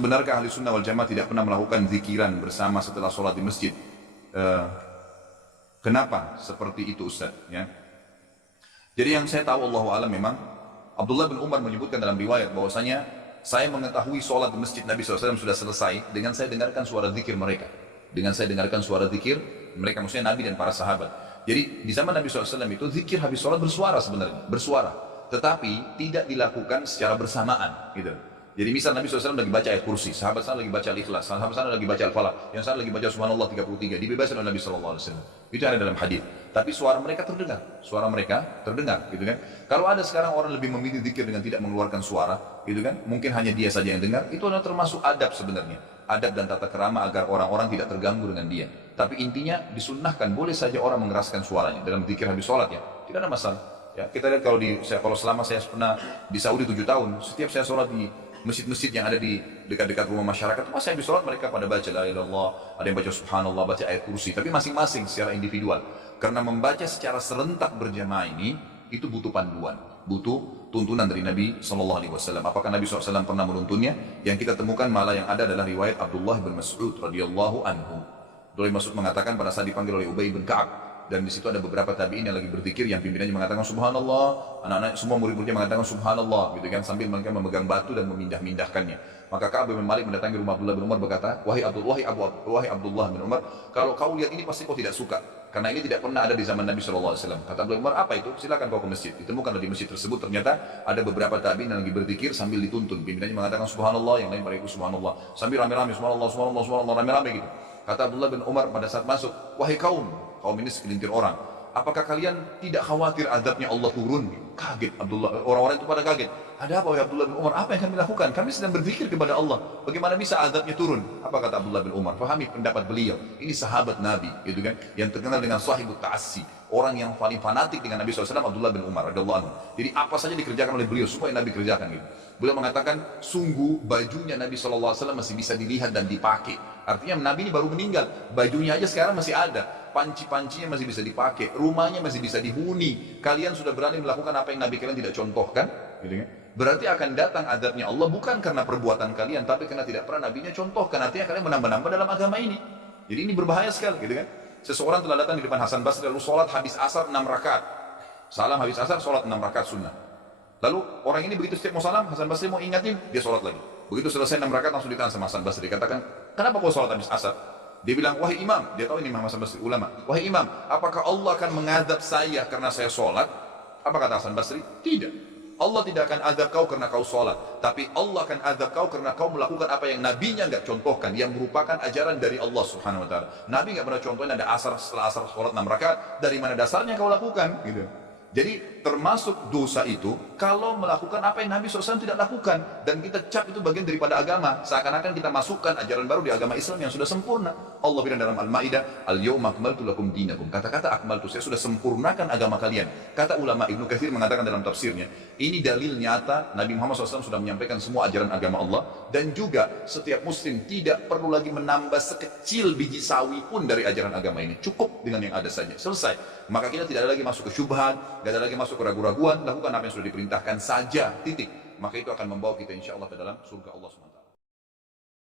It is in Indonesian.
benarkah ahli sunnah wal jamaah tidak pernah melakukan zikiran bersama setelah sholat di masjid? Kenapa seperti itu Ustaz? Ya. Jadi yang saya tahu Allahu a'lam memang Abdullah bin Umar menyebutkan dalam riwayat bahwasanya saya mengetahui sholat di masjid Nabi SAW sudah selesai dengan saya dengarkan suara zikir mereka. Dengan saya dengarkan suara zikir mereka, maksudnya Nabi dan para sahabat. Jadi di zaman Nabi SAW itu zikir habis sholat bersuara sebenarnya, bersuara. Tetapi tidak dilakukan secara bersamaan gitu. Jadi misal Nabi SAW lagi baca ayat kursi, sahabat sana lagi baca al-ikhlas, sahabat sana lagi baca al-falaq, yang sana lagi baca subhanallah 33, dibebaskan oleh Nabi SAW. Itu ada dalam hadis. Tapi suara mereka terdengar, gitu kan. Kalau ada sekarang orang lebih memilih zikir dengan tidak mengeluarkan suara, gitu kan, mungkin hanya dia saja yang dengar, itu adalah termasuk adab sebenarnya. Adab dan tata kerama agar orang-orang tidak terganggu dengan dia. Tapi intinya disunnahkan, boleh saja orang mengeraskan suaranya dalam zikir habis sholat ya, tidak ada masalah. Ya, kita lihat kalau selama saya pernah di Saudi 7 tahun, setiap saya sholat di masjid-masjid yang ada di dekat-dekat rumah masyarakat, pas saya habis sholat mereka pada baca la ilaha illallah, ada yang baca subhanallah, baca ayat kursi, tapi masing-masing secara individual. Karena membaca secara serentak berjamaah ini, itu butuh panduan, butuh tuntunan dari Nabi SAW. Apakah Nabi SAW pernah menuntunnya? Yang kita temukan malah yang ada adalah riwayat Abdullah bin Mas'ud radhiyallahu anhu. Abdullah bin Mas'ud mengatakan pada saat dipanggil oleh Ubay bin Ka'ab, dan di situ ada beberapa tabi'in yang lagi berzikir, yang pimpinannya mengatakan subhanallah, anak-anak semua murid-muridnya mengatakan subhanallah, gitu kan, sambil mereka memegang batu dan memindah-mindahkannya. Maka Ka'ab bin Malik mendatangi rumah Abdullah bin Umar berkata, wahai Abdullah bin Umar, kalau kau lihat ini pasti kau tidak suka, karena ini tidak pernah ada di zaman Nabi SAW. Kata Abdullah bin Umar, apa itu? Silakan kau ke masjid. Ditemukan di masjid tersebut ternyata ada beberapa tabi'in yang lagi berzikir sambil dituntun. Pimpinannya mengatakan subhanallah, yang lain pada ikut subhanallah, sambil rame-rame subhanallah, subhanallah, subhanallah, rame-rame gitu. Kata Abdullah bin Umar pada saat masuk, wahai kaum ini segelintir orang, apakah kalian tidak khawatir azabnya Allah turun? Kaget Abdullah, orang-orang itu pada kaget. Ada apa wahai Abdullah bin Umar? Apa yang kami lakukan? Kami sedang berzikir kepada Allah. Bagaimana bisa azabnya turun? Apa kata Abdullah bin Umar? Fahami pendapat beliau. Ini sahabat Nabi, gitu kan? Yang terkenal dengan sahibut ta'assi, orang yang paling fanatik dengan Nabi SAW, Abdullah bin Umar radhiyallahu anhu. Jadi apa saja dikerjakan oleh beliau supaya Nabi kerjakan gitu. Beliau mengatakan, sungguh bajunya Nabi SAW masih bisa dilihat dan dipakai. Artinya Nabi ini baru meninggal, bajunya aja sekarang masih ada, panci-pancinya masih bisa dipakai, rumahnya masih bisa dihuni. Kalian sudah berani melakukan apa yang Nabi kalian tidak contohkan, gitu kan? Berarti akan datang azabnya Allah bukan karena perbuatan kalian, tapi karena tidak pernah Nabinya contohkan. Artinya kalian menambah-nambah dalam agama ini. Jadi ini berbahaya sekali, gitu kan? Seseorang telah datang di depan Hasan Basri lalu sholat habis asar 6 rakaat. Salam habis asar, sholat 6 rakaat sunnah. Lalu orang ini begitu setiap mau salam, Hasan Basri mau ingatin, dia sholat lagi. Begitu selesai 6 rakaat langsung ditahan sama Hasan Basri. Dikatakan, kenapa kau sholat habis asar? Dia bilang, wahai imam, dia tahu ini Imam Hasan Basri, ulama. Wahai imam, apakah Allah akan mengadab saya karena saya sholat? Apa kata Hasan Basri? Tidak. Allah tidak akan azab kau karena kau sholat, tapi Allah akan azab kau karena kau melakukan apa yang nabinya nggak contohkan, yang merupakan ajaran dari Allah Subhanahu Wa Taala. Nabi nggak pernah contohin ada asar, setelah asar sholat 6 rakaat. Dari mana dasarnya kau lakukan? Gitu. Jadi termasuk dosa itu kalau melakukan apa yang Nabi SAW tidak lakukan, dan kita cap itu bagian daripada agama, seakan-akan kita masukkan ajaran baru di agama Islam yang sudah sempurna. Allah bilang dalam Al-Maidah, al-yawma akmaltu lakum dinakum. Kata-kata akmaltu, saya sudah sempurnakan agama kalian. Kata ulama Ibnu Katsir mengatakan dalam tafsirnya, ini dalil nyata Nabi Muhammad SAW sudah menyampaikan semua ajaran agama Allah, dan juga setiap muslim tidak perlu lagi menambah sekecil biji sawi pun dari ajaran agama ini. Cukup dengan yang ada saja, selesai. Maka kita tidak ada lagi masuk ke syubhat, tidak ada lagi masuk ke ragu-raguan, lakukan apa yang sudah diperintahkan saja, titik. Maka itu akan membawa kita insya Allah ke dalam surga Allah SWT.